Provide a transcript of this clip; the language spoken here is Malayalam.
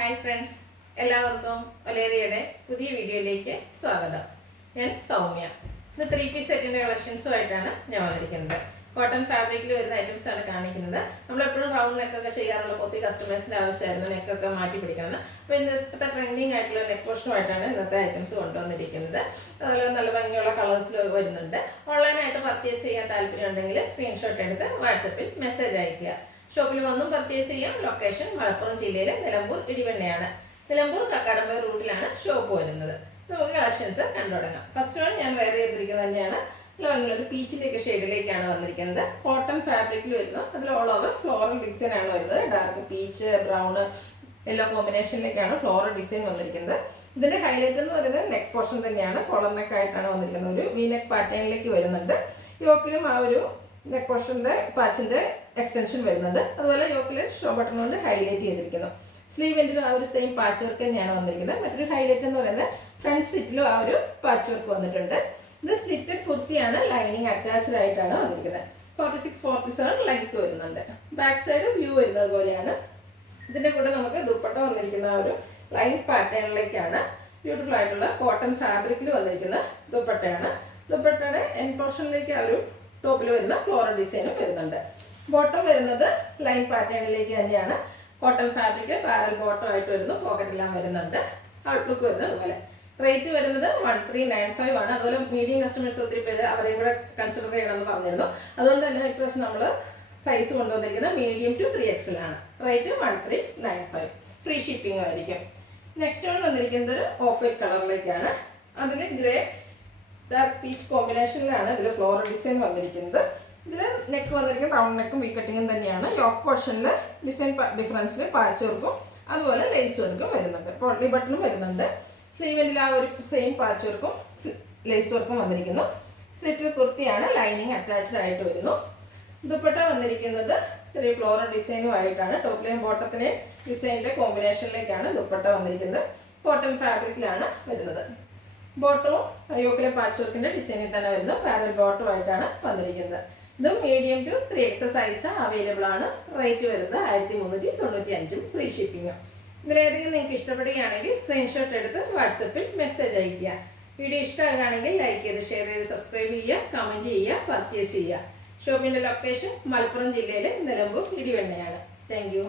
ഹായ് ഫ്രണ്ട്സ്, എല്ലാവർക്കും ഒലേറിയയുടെ പുതിയ വീഡിയോയിലേക്ക് സ്വാഗതം. ഞാൻ സൗമ്യ. ഇന്ന് 3 പീസ് സെറ്റിൻ്റെ കളക്ഷൻസുമായിട്ടാണ് ഞാൻ വന്നിരിക്കുന്നത്. കോട്ടൺ ഫാബ്രിക്കിൽ വരുന്ന ഐറ്റംസ് ആണ് കാണിക്കുന്നത്. നമ്മളെപ്പോഴും റൗണ്ട് നെക്കൊക്കെ ചെയ്യാറുള്ള ഒത്തിരി കസ്റ്റമേഴ്സിൻ്റെ ആവശ്യമായിരുന്നു നെക്കൊക്കെ മാറ്റി പിടിക്കണം. അപ്പോൾ ഇന്നത്തെ ട്രെൻഡിങ് ആയിട്ടുള്ള നെക്ക് പോർഷനുമായിട്ടാണ് ഇന്നത്തെ ഐറ്റംസ് കൊണ്ടുവന്നിരിക്കുന്നത്. അതുപോലെ നല്ല ഭംഗിയുള്ള കളേഴ്സിൽ വരുന്നുണ്ട്. ഓൺലൈനായിട്ട് പർച്ചേസ് ചെയ്യാൻ താല്പര്യം ഉണ്ടെങ്കിൽ സ്ക്രീൻഷോട്ട് എടുത്ത് വാട്സപ്പിൽ മെസ്സേജ് അയയ്ക്കുക. ഷോപ്പിൽ വന്നും പർച്ചേസ് ചെയ്യാം. ലൊക്കേഷൻ മലപ്പുറം ജില്ലയിലെ നിലമ്പൂർ ഇടിവണ്ണയാണ്. നിലമ്പൂർ കക്കാടമ്പ റൂട്ടിലാണ് ഷോപ്പ് വരുന്നത്. നമുക്ക് കളക്ഷൻസ് കണ്ടു തുടങ്ങാം. ഫസ്റ്റ് വൺ ഞാൻ വെയർ ചെയ്തിരിക്കുന്നത് തന്നെയാണ്. ഒരു പീച്ചിലേക്ക് ഷെയ്ഡിലേക്കാണ് വന്നിരിക്കുന്നത്. കോട്ടൺ ഫാബ്രിക്കിൽ വരുന്നു. അതിൽ ഓൾ ഓവർ ഫ്ലോറൽ ഡിസൈൻ ആണ് വരുന്നത്. ഡാർക്ക് പീച്ച്, ബ്രൗൺ, യെല്ലോ കോമ്പിനേഷനിലേക്കാണ് ഫ്ലോറൽ ഡിസൈൻ വന്നിരിക്കുന്നത്. ഇതിന്റെ ഹൈലൈറ്റ് എന്ന് പറയുന്നത് നെക്ക് പോർഷൻ തന്നെയാണ്. കോളർ നെക്ക് ആയിട്ടാണ് വന്നിരിക്കുന്നത്. ഒരു വി നെക്ക് പാറ്റേണിലേക്ക് വരുന്നുണ്ട്. യോക്കിലും ആ ഒരു നെക്ക് പോർഷന്റെ പാച്ചിന്റെ എക്സ്റ്റൻഷൻ വരുന്നുണ്ട്. അതുപോലെ യോക്കിൽ ഷോ ബട്ടൺ കൊണ്ട് ഹൈലൈറ്റ് ചെയ്തിരിക്കുന്നു. സ്ലീവെന്റിലും ആ ഒരു സെയിം പാച്ച് വർക്ക് തന്നെയാണ് വന്നിരിക്കുന്നത്. മറ്റൊരു ഹൈലൈറ്റ് എന്ന് പറയുന്നത് ഫ്രണ്ട് സ്റ്റിറ്റിലും ആ ഒരു പാച്ച് വർക്ക് വന്നിട്ടുണ്ട്. ഇത് സ്ലിറ്റഡ് കുർത്തിയാണ്. ലൈനിങ് അറ്റാച്ച്ഡ് ആയിട്ടാണ് വന്നിരിക്കുന്നത്. 46-47 ലെങ്ത് വരുന്നുണ്ട്. ബാക്ക് സൈഡ് വ്യൂ വരുന്നത് പോലെയാണ്. ഇതിന്റെ കൂടെ നമുക്ക് ദുപ്പട്ട വന്നിരിക്കുന്ന ആ ഒരു ലൈൻ പാറ്റേണിലേക്കാണ്. ബ്യൂട്ടിഫുൾ ആയിട്ടുള്ള കോട്ടൺ ഫാബ്രിക്കിൽ വന്നിരിക്കുന്ന ദുപ്പട്ടയാണ്. ദുപ്പട്ടയുടെ എൻ പോർഷനിലേക്ക് ആ ഒരു ടോപ്പിൽ വരുന്ന ഫ്ലോറൽ ഡിസൈനും വരുന്നുണ്ട്. ബോട്ടം വരുന്നത് ലൈൻ പാറ്റേണിലേക്ക് തന്നെയാണ്. കോട്ടൺ ഫാബ്രിക് പാരൽ ബോട്ടം ആയിട്ട് വരുന്നു. പോക്കറ്റെല്ലാം വരുന്നുണ്ട്. ഔട്ട്ലുക്ക് വരുന്നത് അതുപോലെ. റേറ്റ് വരുന്നത് 1395 ആണ്. അതുപോലെ മീഡിയം കസ്റ്റമേഴ്സ് ഒത്തിരി പേര് അവരെയും കൂടെ കൺസിഡർ ചെയ്യണമെന്ന് പറഞ്ഞിരുന്നു. അതുകൊണ്ട് തന്നെ ഇപ്രാവശ്യം നമ്മൾ സൈസ് കൊണ്ടുവന്നിരിക്കുന്നത് മീഡിയം ടു 3XL ആണ്. റേറ്റ് 1395. ഫ്രീ ഷിപ്പിംഗ് ആയിരിക്കും. നെക്സ്റ്റ് വൺ വന്നിരിക്കുന്നത് ഒരു ഓഫ് വൈറ്റ് കളറിലേക്കാണ്. അതിൽ ഗ്രേ ഡാർക്ക് പീച്ച് കോമ്പിനേഷനിലാണ് ഇതിൽ ഫ്ലോറൽ ഡിസൈൻ വന്നിരിക്കുന്നത്. ഇതിൽ നെക്ക് വന്നിരിക്കുന്നത് റൗണ്ട് നെക്കും വി കട്ടിങ്ങും തന്നെയാണ്. യോക്ക് പോർഷനിൽ ഡിസൈൻ ഡിഫറൻസിൽ പാച്ച് വർക്കും അതുപോലെ ലേസ് വർക്കും വരുന്നുണ്ട്. പൊള്ളി ബട്ടണും വരുന്നുണ്ട്. സ്ലീവിൽ ആ ഒരു സെയിം പാച്ച് വർക്കും ലേസ് വർക്കും വന്നിരിക്കുന്നു. സ്ലിറ്റഡ് കുർത്തിയാണ്. ലൈനിങ് അറ്റാച്ച്ഡ് ആയിട്ട് വരുന്നു. ദുപ്പട്ട വന്നിരിക്കുന്നത് ചെറിയ ഫ്ലോറൽ ഡിസൈനും ആയിട്ടാണ്. ടോപ്പിലെയും ബോട്ടത്തിലെയും ഡിസൈനിൻ്റെ കോമ്പിനേഷനിലേക്കാണ് ദുപ്പട്ട വന്നിരിക്കുന്നത്. കോട്ടൺ ഫാബ്രിക്കിലാണ് വരുന്നത്. ബോട്ടവും യോക്കിലെ പാച്ച് വർക്കിൻ്റെ ഡിസൈനിൽ തന്നെ വരുന്നു. പാരൽ ബോട്ടം ആയിട്ടാണ് വന്നിരിക്കുന്നത്. ഇതും medium to 3XL size available ആണ്. റേറ്റ് വരുന്നത് 1395. Free shipping. ഇതിലേതെങ്കിലും നിങ്ങൾക്ക് ഇഷ്ടപ്പെടുകയാണെങ്കിൽ സ്ക്രീൻഷോട്ട് എടുത്ത് വാട്സപ്പിൽ മെസ്സേജ് അയയ്ക്കുക. വീഡിയോ ഇഷ്ടമാകുകയാണെങ്കിൽ ലൈക്ക് ചെയ്ത് ഷെയർ ചെയ്ത് സബ്സ്ക്രൈബ് ചെയ്യുക, കമൻറ്റ് ചെയ്യുക, പർച്ചേസ് ചെയ്യുക. ഷോപ്പിൻ്റെ ലൊക്കേഷൻ മലപ്പുറം ജില്ലയിലെ നിലമ്പൂർ ഇടിവണ്ണയാണ്. Thank you.